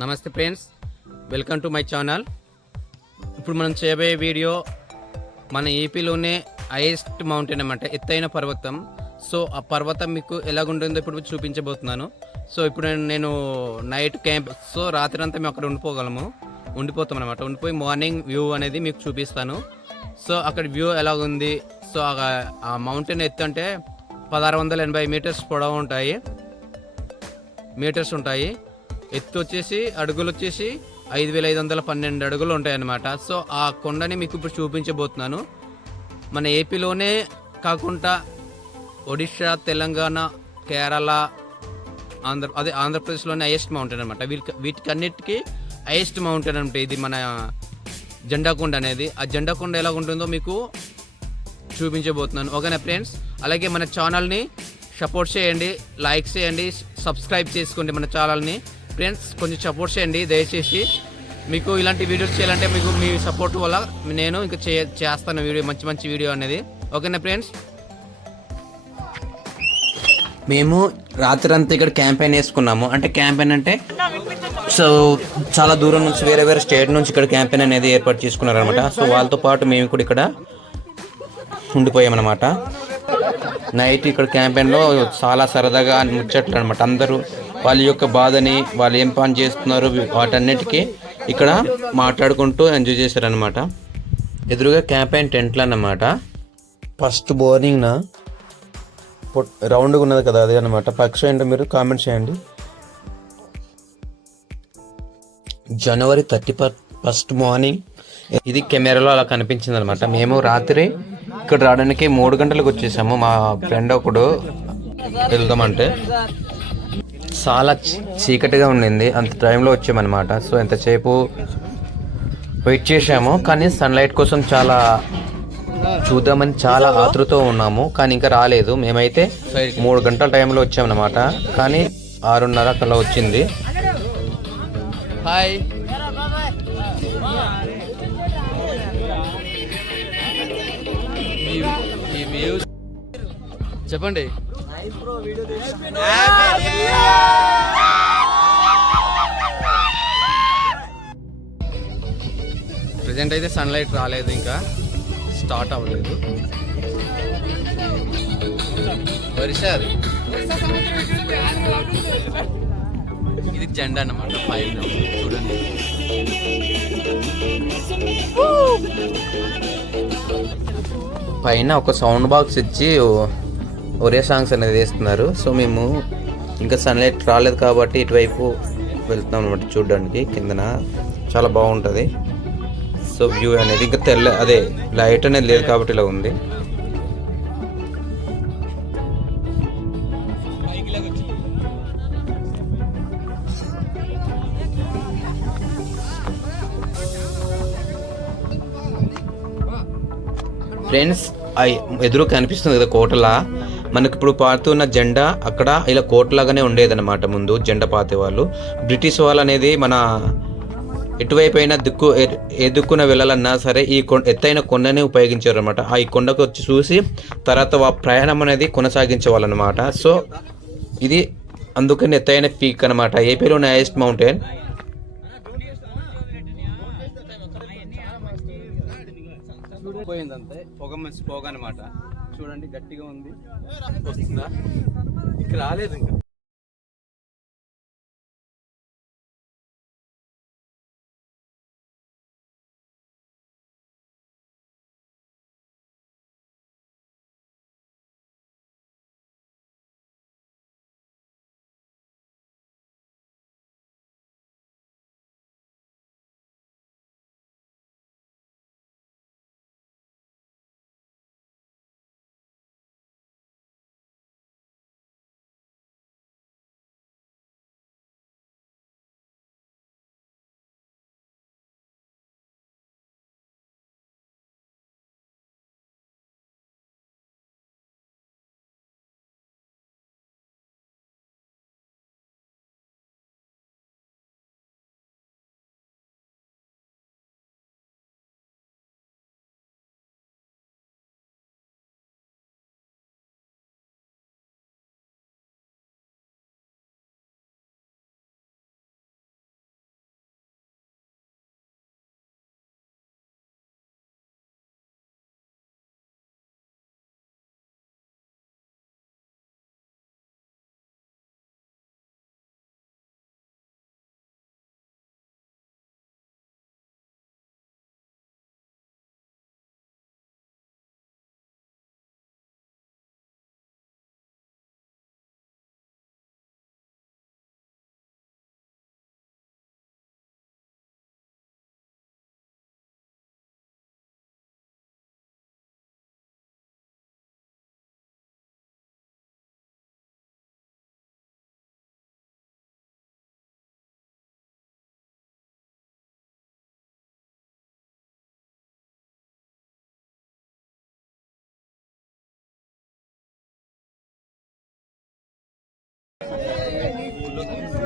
నమస్తే friends, welcome to my channel. ఇప్పుడు మనం చేయబోయే వీడియో మన ఏపీలోనే హైయెస్ట్ మౌంటైన్ అన్నమాట, ఎత్తైన పర్వతం. సో ఆ పర్వతం మీకు ఎలాగుంటుందో ఇప్పుడు చూపించబోతున్నాను. సో ఇప్పుడు నేను నైట్ క్యాంప్, సో రాత్రి అంతా మేము అక్కడ ఉండిపోతాం అనమాట. ఉండిపోయి మార్నింగ్ వ్యూ అనేది మీకు చూపిస్తాను. సో అక్కడ వ్యూ ఎలాగుంది. సో ఆ మౌంటైన్ ఎత్తు అంటే 1680 మీటర్స్ ఉంటాయి. ఎత్తు వచ్చేసి అడుగులు వచ్చేసి 5512 అడుగులు ఉంటాయి అన్నమాట. సో ఆ కొండని మీకు ఇప్పుడు చూపించబోతున్నాను. మన ఏపీలోనే కాకుండా ఒడిషా, తెలంగాణ, కేరళ, ఆంధ్రప్రదేశ్లోనే హైయెస్ట్ మౌంటైన్ అనమాట. వీటికన్నిటికీ హైయెస్ట్ మౌంటైన్ అంటే ఇది మన జెండాకొండ అనేది. ఆ జెండాకొండ ఎలా ఉంటుందో మీకు చూపించబోతున్నాను. ఓకేనా ఫ్రెండ్స్? అలాగే మన ఛానల్ని సపోర్ట్ చేయండి, లైక్ చేయండి, సబ్స్క్రైబ్ చేసుకోండి మన ఛానల్ని. ఫ్రెండ్స్ కొంచెం సపోర్ట్ చేయండి దయచేసి. మీకు ఇలాంటి వీడియోస్ చేయాలంటే మీకు మీ సపోర్ట్ వల్ల నేను ఇంకా చేస్తాను వీడియో, మంచి వీడియో అనేది. ఓకేనా ఫ్రెండ్స్? మేము రాత్రి అంతా ఇక్కడ క్యాంపెయిన్ వేసుకున్నాము. అంటే క్యాంపెయిన్ అంటే సో చాలా దూరం నుంచి వేరే స్టేట్ నుంచి ఇక్కడ క్యాంపెయిన్ అనేది ఏర్పాటు చేసుకున్నారనమాట. సో వాళ్ళతో పాటు మేము కూడా ఇక్కడ ఉండిపోయామన్నమాట. నైట్ ఇక్కడ క్యాంపెయిన్లో చాలా సరదాగా ముచ్చట్లు అనమాట. అందరూ వాళ్ళ యొక్క బాధని, వాళ్ళు ఏం పని చేస్తున్నారు, వాటన్నిటికీ ఇక్కడ మాట్లాడుకుంటూ ఎంజాయ్ చేశారనమాట. ఎదురుగా క్యాంపెయిన్ టెంట్లు అన్నమాట. ఫస్ట్ మార్నింగ్న రౌండ్గా ఉన్నది కదా, అదే అనమాట. పక్షి ఏంటో మీరు కామెంట్ చేయండి. జనవరి 31 మార్నింగ్ ఇది కెమెరాలో అలా కనిపించింది అనమాట. మేము రాత్రి ఇక్కడ రావడానికి 3 గంటలకు వచ్చేసాము. మా ఫ్రెండ్ ఒకడు వెళ్దామంటే చాలా చీకటిగా ఉండింది, అంత టైంలో వచ్చామన్నమాట. సో ఎంతసేపు వెయిట్ చేసాము, కానీ సన్లైట్ కోసం చూద్దామని చాలా ఆతృతో ఉన్నాము, కానీ ఇంకా రాలేదు. మేమైతే 3 గంటల టైంలో వచ్చామన్నమాట, కానీ 6:30 కల్లా వచ్చింది. హాయ్, చెప్పండి. ప్రజెంట్ అయితే సన్లైట్ రాలేదు, ఇంకా స్టార్ట్ అవ్వలేదు. వరిసారి ఇది జెండా అన్నమాట. పైన చూడండి, పైన ఒక సౌండ్ బాక్స్ ఇచ్చి ఒరే సాంగ్స్ అనేది వేస్తున్నారు. సో మేము ఇంకా సన్లైట్ రాలేదు కాబట్టి ఇటువైపు వెళ్తున్నాం అనమాట చూడడానికి. కిందన చాలా బాగుంటుంది. సో వ్యూ అనేది ఇంకా అదే లైట్ అనేది లేదు కాబట్టి ఇలా ఉంది. ఫ్రెండ్స్, ఎదురు కనిపిస్తుంది కదా కోటలా, మనకి ఇప్పుడు పాతున్న జెండా అక్కడ ఇలా కోటలాగానే ఉండేదన్నమాట. ముందు జెండా పాతేవాళ్ళు బ్రిటిష్ వాళ్ళు అనేది మన ఎటువైపు అయినా ఏ దిక్కున వెళ్ళాలన్నా సరే ఈ ఎత్తైన కొండని ఉపయోగించారు అనమాట. ఈ కొండకు వచ్చి చూసి తర్వాత ప్రయాణం అనేది కొనసాగించేవాళ్ళు అనమాట. సో ఇది అందుకని ఎత్తైన పీక్ అనమాట, ఏపీలోని హైయెస్ట్ మౌంటైన్. పోయిందంతే, పొగ అనమాట. చూడండి గట్టిగా ఉంది, వస్తుందా? ఇక్కడ రాలేదు ఇంకా.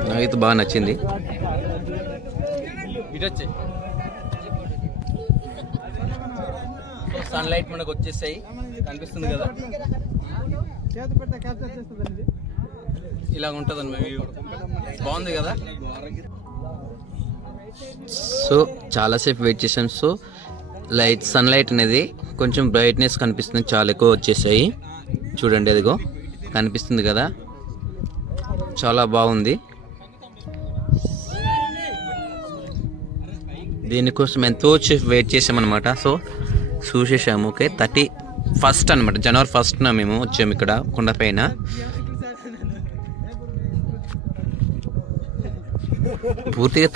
నాకైతే బాగా నచ్చింది. ఇటు వచ్చి సన్లైట్ మనకు వచ్చేసాయి, కనిపిస్తుంది కదా, ఇలా ఉంటుంది వ్యూ. బాగుంది కదా. సో చాలాసేపు వెయిట్ చేసాం. సో సన్లైట్ అనేది కొంచెం బ్రైట్నెస్ కనిపిస్తుంది, చాలా ఎక్కువ వచ్చేసాయి. చూడండి, అదిగో కనిపిస్తుంది కదా, చాలా బాగుంది. దీనికోసం ఎంతో వెయిట్ చేసామన్నమాట. సో చూసేసాము. ఓకే, 31st అనమాట, జనవరి 1st మేము వచ్చాము ఇక్కడ కొండపైన. పూర్తిగా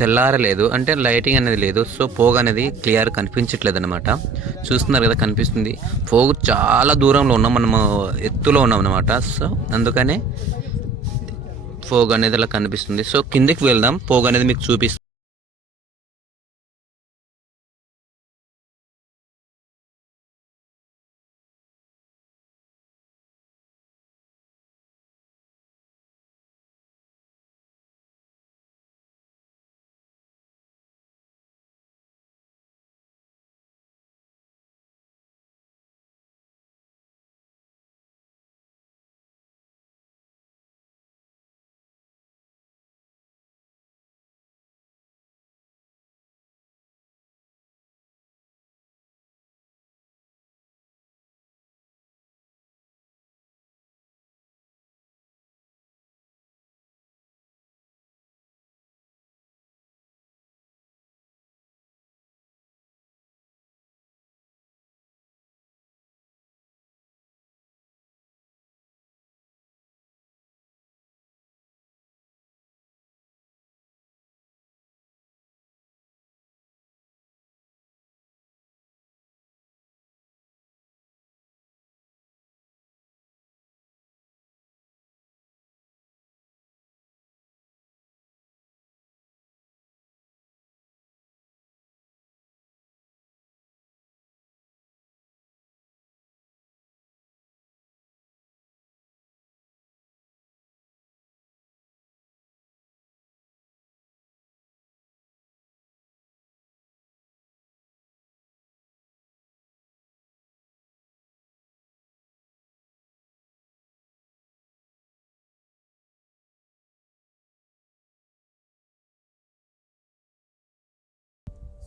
తెల్లారలేదు, అంటే లైటింగ్ అనేది లేదు. సో పోగ్ అనేది క్లియర్ కనిపించట్లేదు అనమాట. చూస్తున్నారు కదా, కనిపిస్తుంది. పోగ్ చాలా దూరంలో ఉన్నాం, మనము ఎత్తులో ఉన్నాం అనమాట. సో అందుకనే పోగ్ అనేది అలా కనిపిస్తుంది. సో కిందికి వెళ్దాం, పోగ్ అనేది మీకు చూపిస్తాం.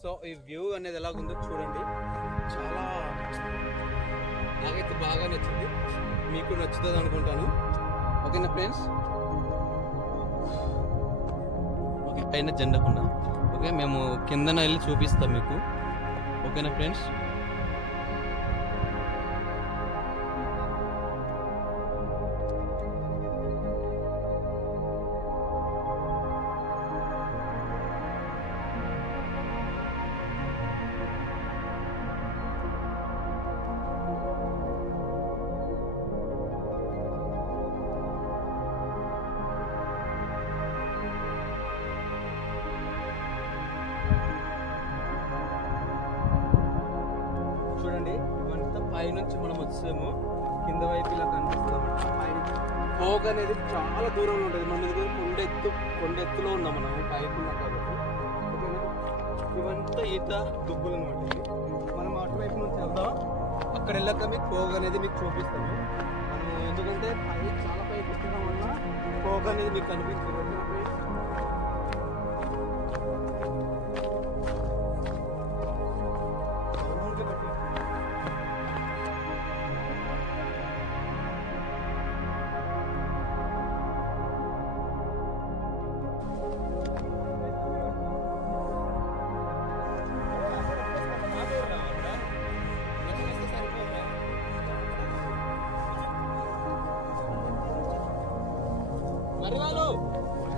సో ఈ వ్యూ అనేది ఎలాగుందో చూడండి, చాలా నాకైతే బాగా నచ్చింది. మీకు నచ్చుతుంది అనుకుంటాను. ఓకేనా ఫ్రెండ్స్? ఓకే, పైన జెండకుండా. ఓకే, మేము కిందన వెళ్ళి చూపిస్తాం మీకు. ఓకేనా ఫ్రెండ్స్? చూడండి, ఇవంతా పైనుంచి మనం వచ్చాము, కింద వైపు ఇలా కనిపిస్తాము. పైన పోగ్ అనేది చాలా దూరంలో ఉంటుంది. మన దగ్గర కొండెత్తులో ఉన్నాం మనం, పైకి ఉన్నాం కాబట్టి. ఓకేనా? ఇవంతా ఈత దుబ్బులు అనమాట. మనం అటువైపు నుంచి వెళ్దాం, అక్కడ వెళ్ళాక మీకు పోగ్ అనేది మీకు చూపిస్తాము. మనం ఎందుకంటే చాలా పైకి ఎక్కడం వల్ల పోగ్ అనేది మీకు కనిపిస్తుంది.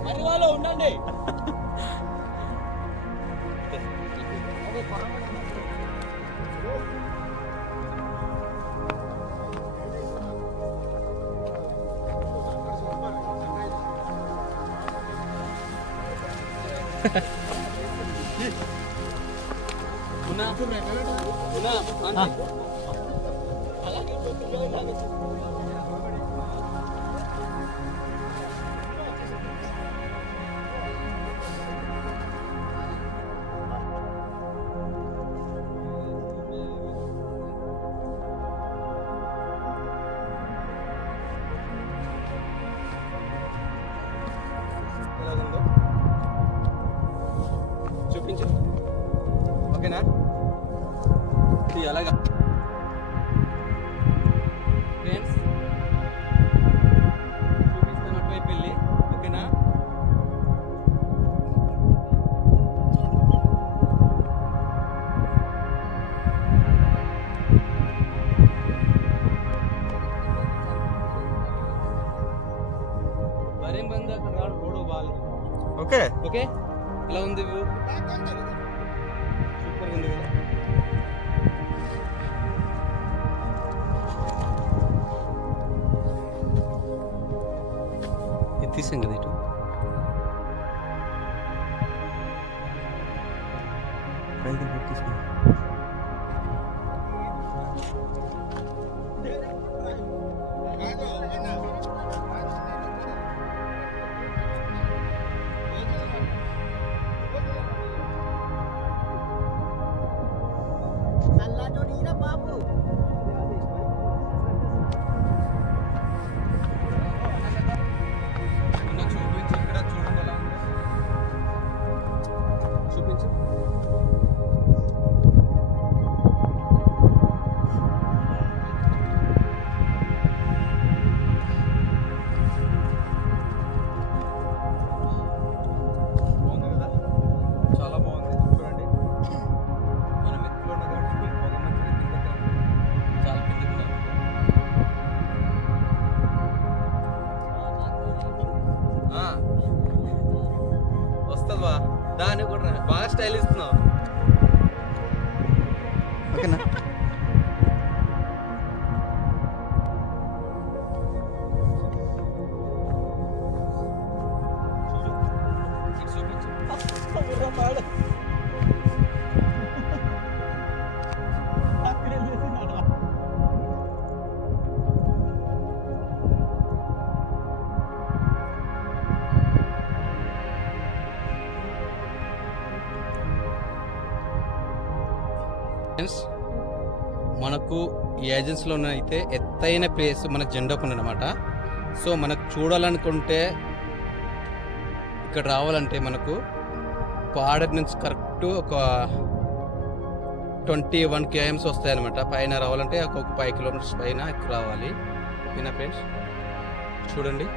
మర్రివాలో ఉండండి. మరేం బంద్ అక్కడ రాడు రోడ్డు బాగాలేదు. ఓకే ఓకే ఎలా ఉంది వ్యూ? సూపర్ ఉంది కదా. ఇది తీసాం కదా ఇటు. చూపించు ఇక్కడ చూడండి ఎలా ఉంది. చూపించు. బాగుంది కదా, చాలా బాగుంది. చూడండి మనం ఎత్తులో ఉన్న కాబట్టి పొగ మంచిగా కిందకి చాలా కిందకి ఉన్నాం. వస్తుందా దాన్ని కూడా బాగా స్టైల్ ఇస్తున్నావు. ఓకేనా ఇటు చూపించు. ఫ్రెండ్స్ మనకు ఈ ఏజెన్సీలో అయితే ఎత్తైన ప్లేస్ మనకు జెండాకు అనమాట. సో మనకు చూడాలనుకుంటే ఇక్కడ రావాలంటే మనకు పాడర్ నుంచి కరెక్ట్ ఒక 21 km వస్తాయన్నమాట. పైన రావాలంటే ఒక 5 kilometers పైన ఎక్కువ రావాలి. ఓకేనా ఫ్రెండ్స్, చూడండి.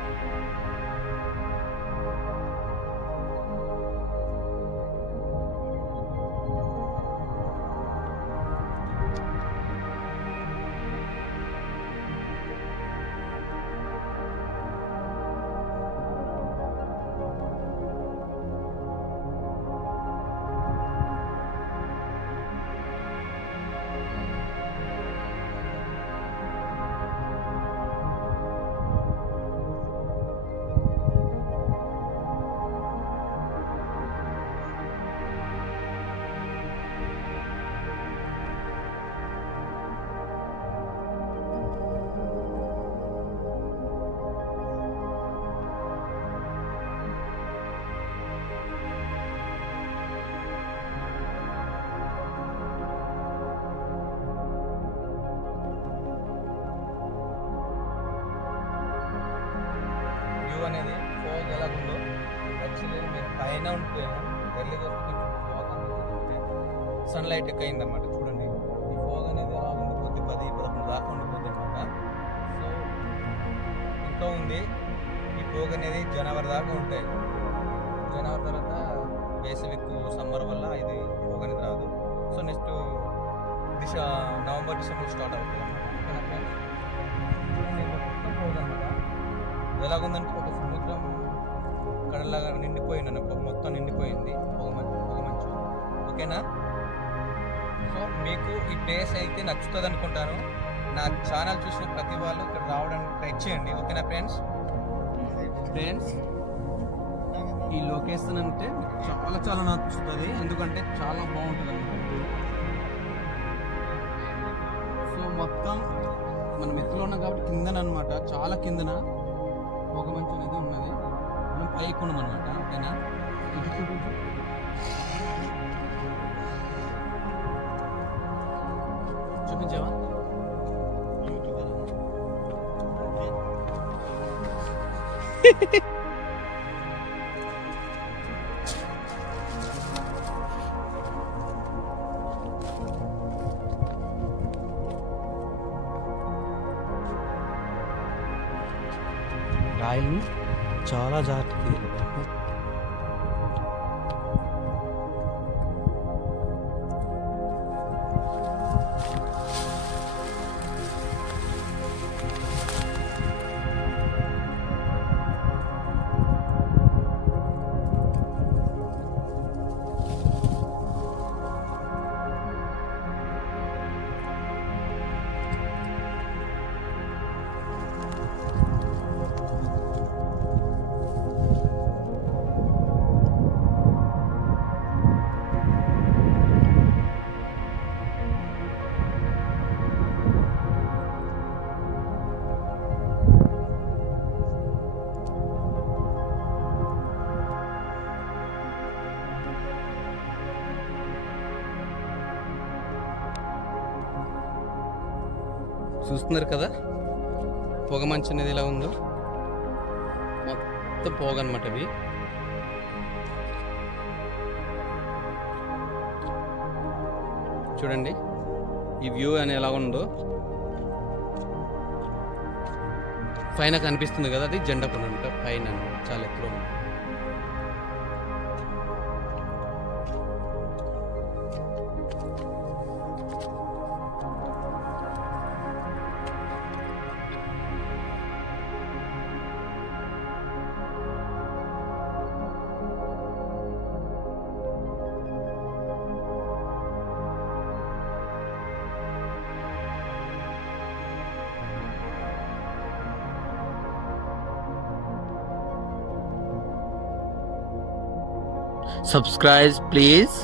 వ్యూ అనేది ఫోగ్ ఎలాగుందో యాక్చువల్లీ మీరు పైన ఉండిపోయాను వెళ్ళి సన్లైట్ ఎక్కువ అయిందన్నమాట. చూడండి ఈ ఫోగ్ అనేది ఎలా ఉండిపోద్ది 10-11 దాకా ఉండిపోద్ది అనమాట. సో ఇంకా ఉంది. ఈ ఫోగ్ అనేది జనవరి దాకా ఉంటాయి. జనవరి తర్వాత వేసవి సమ్మర్ వల్ల ఇది ఫోగ్ అనేది రాదు. So next November December start అవుతుంది అన్నమాట. మొత్తం ఫోగ్ అనమాట. ఎలాగుందంటే ఒక సముద్రం కడలాగా నిండిపోయింది అన్న, మొత్తం నిండిపోయింది పొగ మంచు. ఓకేనా? సో మీకు ఈ ప్లేస్ అయితే నచ్చుతుంది అనుకుంటాను. నా ఛానల్ చూసిన ప్రతి వాళ్ళు ఇక్కడ రావడానికి ట్రై చేయండి. ఓకేనా ఫ్రెండ్స్? ఈ లొకేషన్ అంటే చాలా చాలా నచ్చుతుంది, ఎందుకంటే చాలా బాగుంటుంది అన్నమాట. సో మొత్తం మనం ఎత్తులో ఉన్నాం కాబట్టి కిందన అనమాట, చాలా కిందన పొగ మంచు అనేది ఉన్నది. మనం పైకి ఉన్నాం అనమాట. ఓకేనా? చూపించావా? రాయల్ని చాలా జాగ్రత్తగా తీయాలి. చూస్తున్నారు కదా పొగ మంచు అనేది ఎలా ఉందో, మొత్తం పొగ అనమాట అవి. చూడండి ఈ వ్యూ అని ఎలా ఉందో. పైన కనిపిస్తుంది కదా, అది జెండా కొండ అనమాట. పైన చాలా ఎత్తులో ఉంది. Subscribe please.